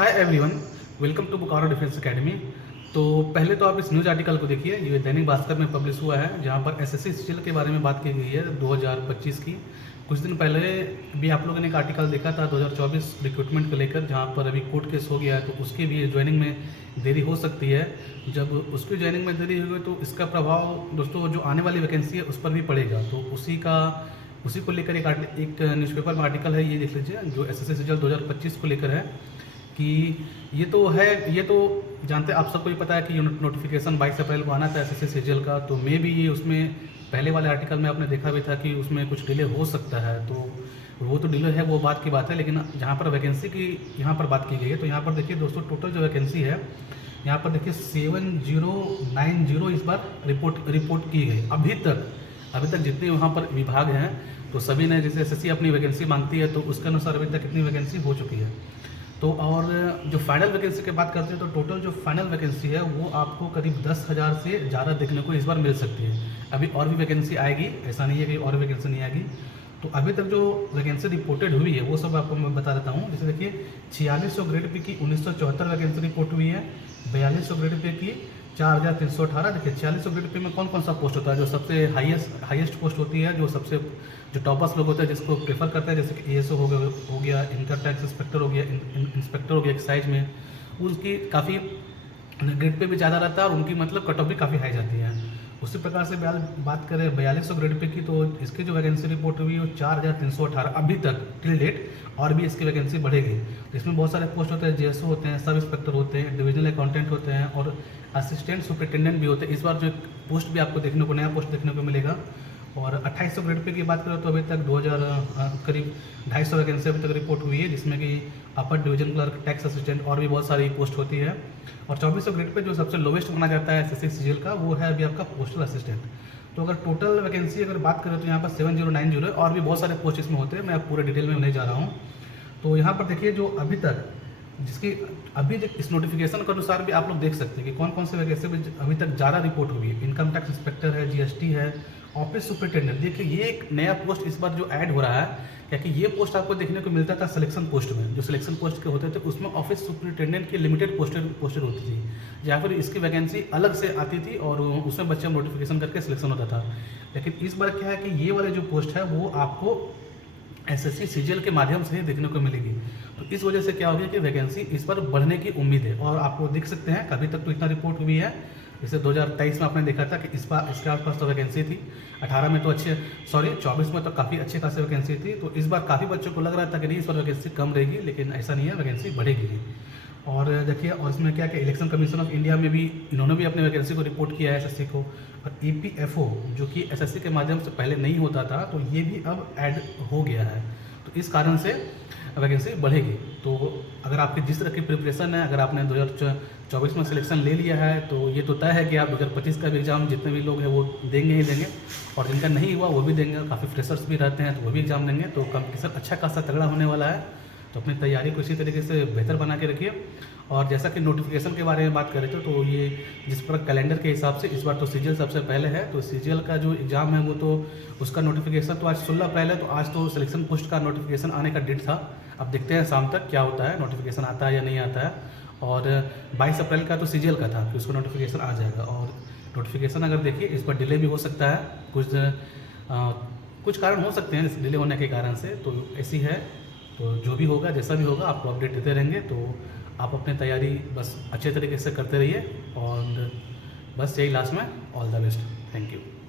Hi everyone, welcome to Bokaro defence academy. तो पहले तो आप इस न्यूज़ आर्टिकल को देखिए, ये दैनिक भास्कर में पब्लिश हुआ है, जहाँ पर एसएससी सीजीएल के बारे में बात की गई है 2025 की। कुछ दिन पहले भी आप लोगों ने एक आर्टिकल देखा था 2024 रिक्रूटमेंट को लेकर, जहाँ पर अभी कोर्ट केस हो गया है, तो उसकी भी ज्वाइनिंग में देरी हो सकती है। जब उसकी ज्वाइनिंग में देरी होगी तो इसका प्रभाव दोस्तों जो आने वाली वैकेंसी है उस पर भी पड़ेगा। तो उसी को लेकर एक न्यूज़पेपर में आर्टिकल है, ये देख लीजिए, जो एसएससी सीजीएल 2025 को लेकर है। कि ये तो जानते हैं, आप सबको ही पता है कि ये नोटिफिकेशन 22 अप्रैल को आना था एसएससी सीजीएल का। तो मे भी ये उसमें पहले वाले आर्टिकल में आपने देखा भी था कि उसमें कुछ डिले हो सकता है। तो वो तो डिले है, वो बात की बात है, लेकिन जहाँ पर वैकेंसी की यहाँ पर बात की गई है, तो यहाँ पर देखिए दोस्तों, टोटल जो वैकेंसी है यहाँ पर देखिए 7090 इस बार रिपोर्ट की गई। अभी तक जितने वहाँ पर विभाग हैं, तो सभी ने, जैसे एसएससी अपनी वैकेंसी मांगती है, तो उसके अनुसार अभी तक कितनी वैकेंसी हो चुकी है। तो और जो फाइनल वैकेंसी की बात करते हैं, तो टोटल जो फाइनल वैकेंसी है वो आपको करीब 10,000 से ज़्यादा देखने को इस बार मिल सकती है। अभी और भी वैकेंसी आएगी, ऐसा नहीं है कि और वैकेंसी नहीं आएगी। तो अभी तक जो वैकेंसी रिपोर्टेड हुई है वो सब आपको मैं बता देता हूँ। जैसे देखिए, 4600 ग्रेड पे की 1974 वैकेंसी रिपोर्ट हुई है, 4200 ग्रेड पे की 4318। देखिए 4600 ग्रेड पे में कौन कौन सा पोस्ट होता है, जो सबसे हाईएस्ट पोस्ट होती है, जो टॉपर्स लोग होते हैं, जिसको प्रेफर करते हैं, जैसे कि एएसओ हो गया, इनकम टैक्स इंस्पेक्टर हो गया, इंस्पेक्टर हो गया एक्साइज में, उनकी काफ़ी ग्रेड पे भी ज़्यादा रहता है और उनकी मतलब कट ऑफ भी काफ़ी हाई जाती है। उसी प्रकार से बात करें 4200 ग्रेड पे की, तो इसकी जो वैकेंसी रिपोर्ट हुई है वो 4318 अभी तक टिल डेट, और भी इसकी वैकेंसी बढ़ेगी। तो इसमें बहुत सारे पोस्ट होते हैं, जेएसओ होते हैं, सब इंस्पेक्टर होते हैं, डिविजनल अकाउंटेंट होते हैं और असिस्टेंट सुपरिटेंडेंट भी होते हैं। इस बार जो पोस्ट भी आपको नया पोस्ट देखने को मिलेगा। और 2800 ग्रेड पे की बात करें तो अभी तक 2000 करीब 250 वैकेंसी अभी तक रिपोर्ट हुई है, जिसमें कि upper division clerk, tax assistant और भी बहुत सारी पोस्ट होती है। और 2400 ग्रेड पे जो सबसे लोवेस्ट माना जाता है एसएससी सीजीएल का, वो है अभी आपका पोस्टल असिस्टेंट। तो अगर टोटल वैकेंसी अगर बात करें तो यहाँ पर 7090 है, और भी बहुत सारे पोस्ट इसमें होते हैं, मैं पूरे डिटेल में नहीं जा रहा हूँ। तो यहाँ पर देखिए, जो अभी तक इस नोटिफिकेशन के अनुसार भी आप लोग देख सकते हैं कि कौन कौन से वैकेंसी अभी तक ज़्यादा रिपोर्ट हुई है। इनकम टैक्स इंस्पेक्टर है, जीएसटी है, ऑफिस सुपरिटेंडेंट। देखिए ये एक नया पोस्ट इस बार जो ऐड हो रहा है, क्योंकि ये पोस्ट आपको देखने को मिलता था सिलेक्शन पोस्ट में, जो सिलेक्शन पोस्ट के होते थे उसमें ऑफिस सुपरिटेंडेंट की लिमिटेड पोस्टेड होती थी, जहाँ पर इसकी वैकेंसी अलग से आती थी और उसमें बच्चे नोटिफिकेशन करके सिलेक्शन होता था। लेकिन इस बार क्या है कि ये वाले जो पोस्ट है वो आपको एसएससी सीजीएल के माध्यम से ही देखने को मिलेगी। तो इस वजह से क्या हो गया कि वैकेंसी इस पर बढ़ने की उम्मीद है। और आपको देख सकते हैं अभी तक तो इतना रिपोर्ट हुई है, जैसे 2023 में आपने देखा था कि इसके आसपास तो वैकेंसी थी, 18 में तो 24 में तो काफ़ी अच्छी खासी वैकेंसी थी। तो इस बार काफ़ी बच्चों को लग रहा था कि नहीं, इस बार वैकेंसी कम रहेगी, लेकिन ऐसा नहीं है, वैकेंसी बढ़ेगी। और देखिए, और इसमें क्या कि इलेक्शन कमीशन ऑफ इंडिया में भी इन्होंने भी अपनी वैकेंसी को रिपोर्ट किया है एसएससी को। और ईपीएफओ जो कि एसएससी के माध्यम से पहले नहीं होता था, तो ये भी अब ऐड हो गया है। तो इस कारण से वैकेंसी बढ़ेगी। तो अगर आपकी जिस तरह की प्रिपरेशन है, अगर आपने 2024 में सिलेक्शन ले लिया है, तो ये तो तय है कि आप 2025 का भी एग्ज़ाम जितने भी लोग हैं वो देंगे ही देंगे, और जिनका नहीं हुआ वो भी देंगे। काफ़ी फ्रेशर्स भी रहते हैं तो वो भी एग्ज़ाम देंगे। तो कंपटीशन अच्छा खासा तगड़ा होने वाला है। तो अपनी तैयारी को इसी तरीके से बेहतर बना के रखिए। और जैसा कि नोटिफिकेशन के बारे में बात करें तो ये जिस पर कैलेंडर के हिसाब से इस बार तो सीजीएल सबसे पहले है। तो सीजीएल का जो एग्ज़ाम है वो तो उसका नोटिफिकेशन तो आज 16 अप्रैल है, तो आज तो सिलेक्शन पोस्ट का नोटिफिकेशन आने का डेट था। अब देखते हैं शाम तक क्या होता है, नोटिफिकेशन आता है या नहीं आता है। और 22 अप्रैल का तो सीजीएल का था कि उसको नोटिफिकेशन आ जाएगा। और नोटिफिकेशन अगर देखिए, इस पर डिले भी हो सकता है, कुछ कारण हो सकते हैं इस डिले होने के कारण से। तो ऐसी है, तो जो भी होगा, जैसा भी होगा, आपको अपडेट देते रहेंगे। तो आप अपनी तैयारी बस अच्छे तरीके से करते रहिए, और बस यही लास्ट में all the best. Thank you.